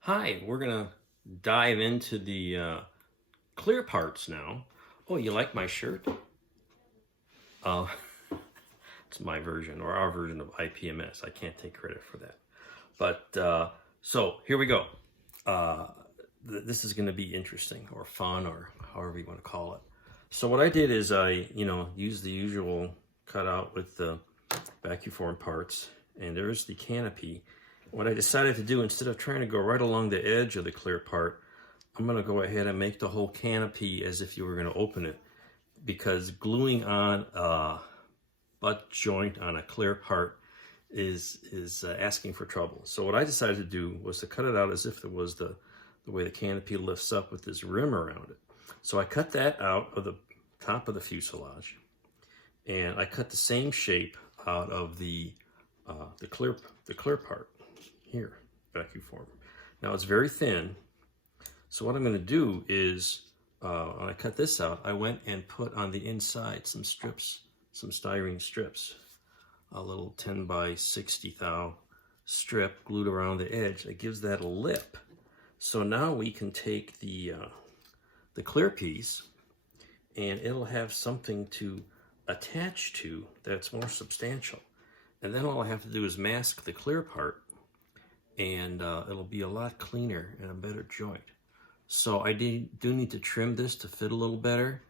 Hi, we're gonna dive into the clear parts now. Oh, you like my shirt? Uh, it's my version or our version of IPMS. I can't take credit for that. But so here we go. Uh, this is gonna be interesting or fun or however you want to call it. So what I did is I, used the usual cutout with the Vac-form parts, and there's the canopy. What I decided to do, instead of trying to go right along the edge of the clear part, I'm going to go ahead and make the whole canopy as if you were going to open it, because gluing on a butt joint on a clear part is asking for trouble. So what I decided to do was to cut it out as if it was the way the canopy lifts up with this rim around it. So I cut that out of the top of the fuselage, and I cut the same shape out of the clear part here, vacuum form. Now it's very thin, so what I'm going to do is when I cut this out, I went and put on the inside some strips, some styrene strips, a little 10 by 60 thou strip glued around the edge that gives that a lip. So now we can take the clear piece, and it'll have something to attach to that's more substantial. And then all I have to do is mask the clear part, and it'll be a lot cleaner and a better joint. So I do need to trim this to fit a little better,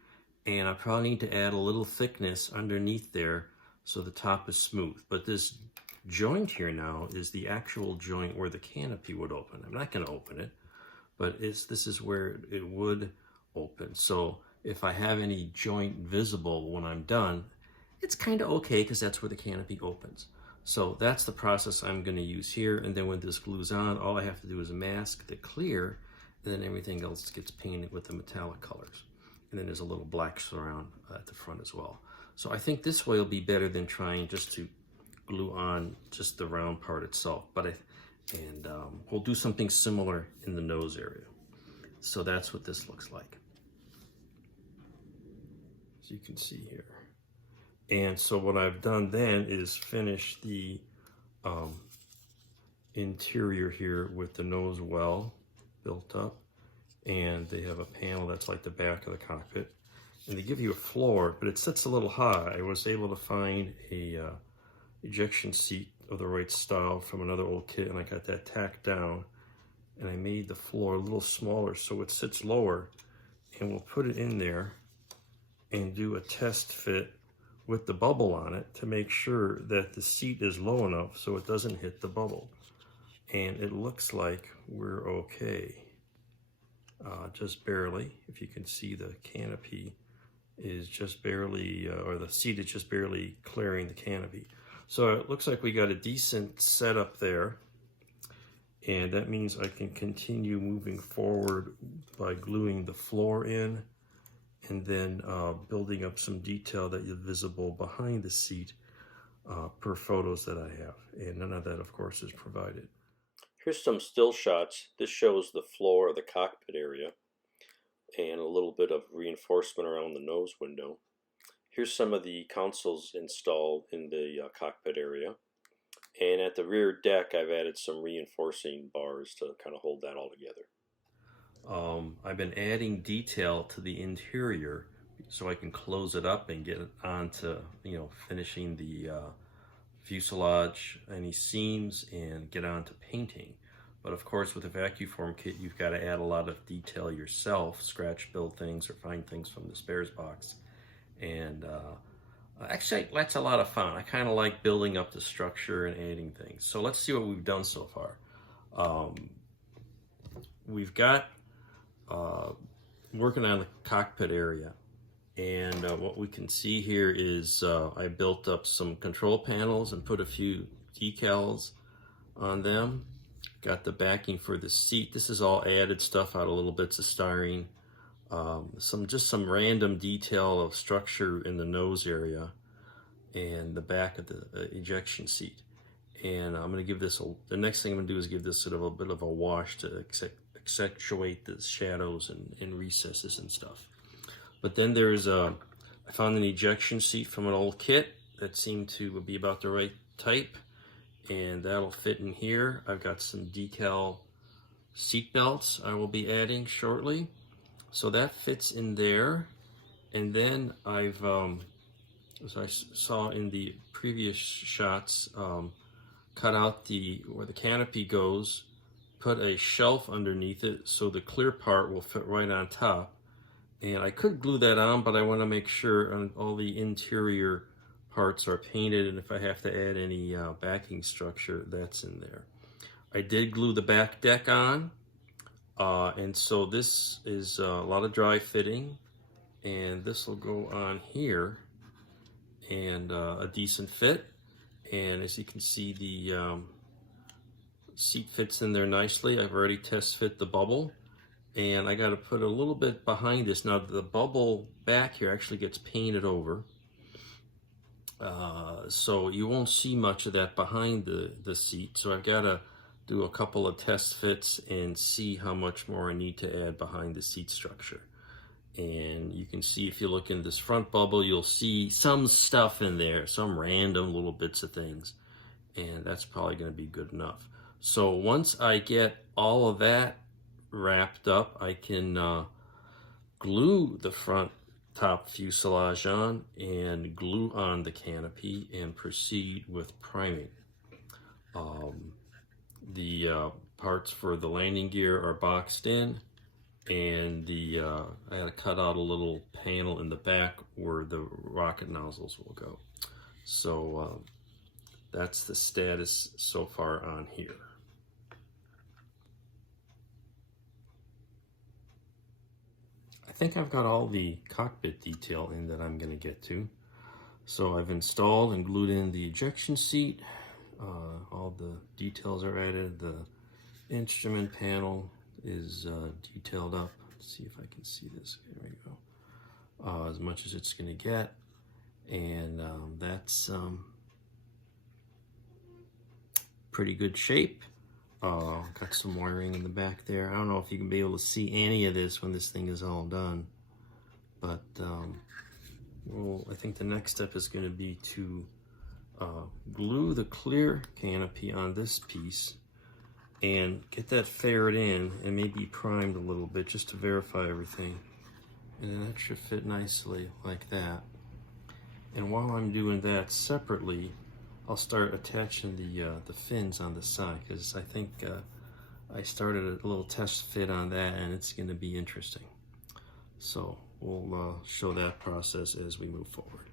and I probably need to add a little thickness underneath there so the top is smooth. But this joint here now is the actual joint where the canopy would open. I'm not going to open it, but this is where it would open. So if I have any joint visible when I'm done, it's kind of okay, because that's where the canopy opens. So that's the process I'm going to use here. And then when this glues on, all I have to do is mask the clear, and then everything else gets painted with the metallic colors. And then there's a little black surround at the front as well. So I think this way will be better than trying just to glue on just the round part itself. We'll do something similar in the nose area. So that's what this looks like, as you can see here. And so what I've done then is finish the interior here with the nose well built up, and they have a panel that's like the back of the cockpit, and they give you a floor, but it sits a little high. I was able to find a ejection seat of the right style from another old kit, and I got that tacked down, and I made the floor a little smaller so it sits lower, and we'll put it in there and do a test fit with the bubble on it to make sure that the seat is low enough so it doesn't hit the bubble. And it looks like we're okay, just barely. If you can see, the canopy is just barely, or the seat is just barely clearing the canopy. So it looks like we got a decent setup there, and that means I can continue moving forward by gluing the floor in, and then building up some detail that is visible behind the seat per photos that I have. And none of that, of course, is provided. Here's some still shots. This shows the floor of the cockpit area and a little bit of reinforcement around the nose window. Here's some of the consoles installed in the cockpit area. And at the rear deck, I've added some reinforcing bars to kind of hold that all together. I've been adding detail to the interior so I can close it up and get it on to, finishing the fuselage, any seams, and get on to painting. But of course, with a Vac-form kit, you've got to add a lot of detail yourself, scratch build things or find things from the spares box. And actually, that's a lot of fun. I kind of like building up the structure and adding things. So let's see what we've done so far. We've got working on the cockpit area, and what we can see here is I built up some control panels and put a few decals on them. Got the backing for the seat. This is all added stuff out of little bits of styrene. Just some random detail of structure in the nose area and the back of the ejection seat. And I'm going to give this the next thing I'm going to do is give this sort of a bit of a wash to accentuate the shadows and recesses and stuff. But then I found an ejection seat from an old kit that seemed to be about the right type, and that'll fit in here. I've got some decal seat belts I will be adding shortly. So that fits in there. And then I've, as I saw in the previous shots, cut out where the canopy goes, put a shelf underneath it so the clear part will fit right on top. And I could glue that on, but I want to make sure all the interior parts are painted, and if I have to add any backing structure, that's in there. I did glue the back deck on, and so this is a lot of dry fitting, and this will go on here, and a decent fit. And as you can see, the seat fits in there nicely. I've already test fit the bubble, and I got to put a little bit behind this. Now the bubble back here actually gets painted over, so you won't see much of that behind the seat. So I've got to do a couple of test fits and see how much more I need to add behind the seat structure. And you can see, if you look in this front bubble, you'll see some stuff in there, some random little bits of things, and that's probably going to be good enough. So once I get all of that wrapped up, I can glue the front top fuselage on and glue on the canopy and proceed with priming. The parts for the landing gear are boxed in, and I had to cut out a little panel in the back where the rocket nozzles will go. So that's the status so far on here. I think I've got all the cockpit detail in that I'm going to get to. So I've installed and glued in the ejection seat. All the details are added. The instrument panel is detailed up. Let's see if I can see this. There we go. As much as it's going to get. And that's pretty good shape. Got some wiring in the back there. I don't know if you can be able to see any of this when this thing is all done, but well, I think the next step is going to be to glue the clear canopy on this piece and get that faired in and maybe primed a little bit just to verify everything, and then that should fit nicely like that. And while I'm doing that separately, I'll start attaching the fins on the side, because I think I started a little test fit on that, and it's going to be interesting. So we'll show that process as we move forward.